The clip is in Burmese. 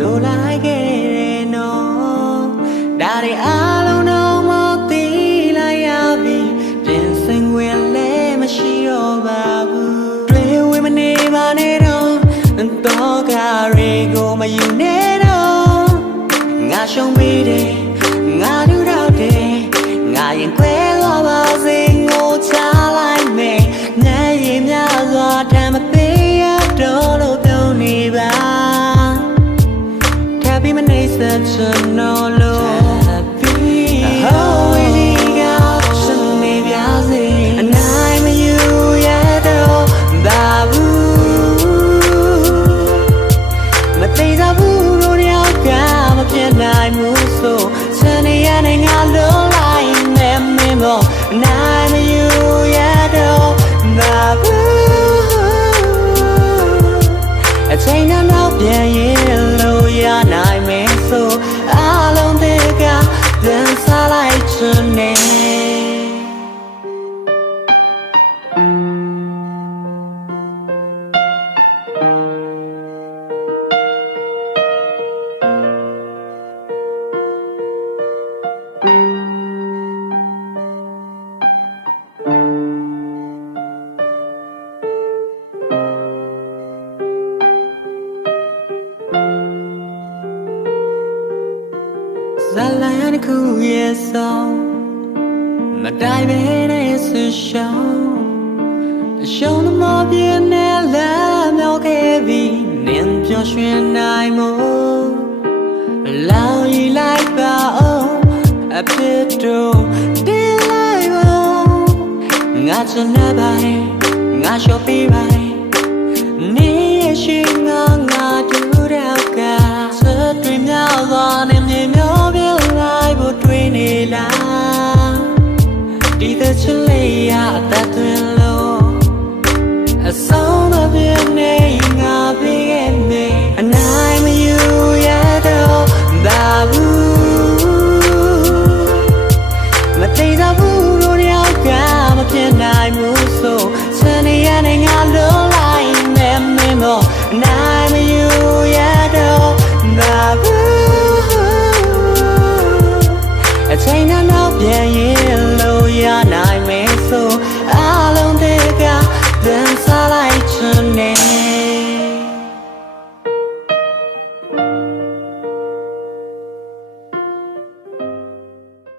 လိုလိုက်ခဲ့နော်ဒါတွေအားလုံးတော့မသိလိုက်ရပြီပြင်ဆင်ဝင်လည်းမရှိတော့ပါဘူးတွေးဝင်မနေပါနဲ့တော့တော့ကတွေကိုမယူနဲ့တော့ငါရှုံးပြီးတယ်ငါတို့တော့တယ်ငါရင်ခွဲသွားပါစေငိုချလိုက်မယ်ညရင်များစွာတမ်းမသေးရတော့လို့ပြောနေပါထပ်ပြီးမနေစချင်တော့လို့နိုင်မှုဆိုစနေရနိုင်ငါလုံးလိုက်နေမင်းတော့နိုင်မယူရတော့ဘာဘူးအချိန်နောက်ပြန်ရင်လို့ရနိုင်မယ်ဆိုအားလုံးတည်းကပြန်စားလိုက်ချင်နေဇလန်ခုရဲ့ဆောင်မတိုင်ပဲနဲ့ဆရှောင်းအရှုံးသမားပြင်းနဲ့လမ်းမြောက်ခဲ့ပြီးနင်းပျော်ရွှင်နိုင်မို့လောင်ရီလိုက်ပါအောင်အဖြစ်တို့တင်းလိုက်ပါငါချင်တဲ့ပိုင်းငါရှော့ပေးပိုင်းနေရရှိငါတူတော့ကစတွေမြောက်သွားနေမြေမြောက်ပြလိုက်ဖို့တွေးနေလားဒီတဲ့ချစ်လေးရအသက်သွင်းလို့အဆုံးမပြည့်နေငါပေးခဲ့မေအနိုင်မယူရတော့ဘာဘူးမသေးတော့ဘူးလို့ရောက်ကမဖြစ်နိုင်ဘူးဆိုစနေရနိုင်ငါလုံးလိုက်နေမင်းတော့နိုင်မယူရတော့ဘာဘူးအချိန်နောက်ပြန်ရင်လို့ရနိုင်မယ်ဆိုအားလုံးတည်းက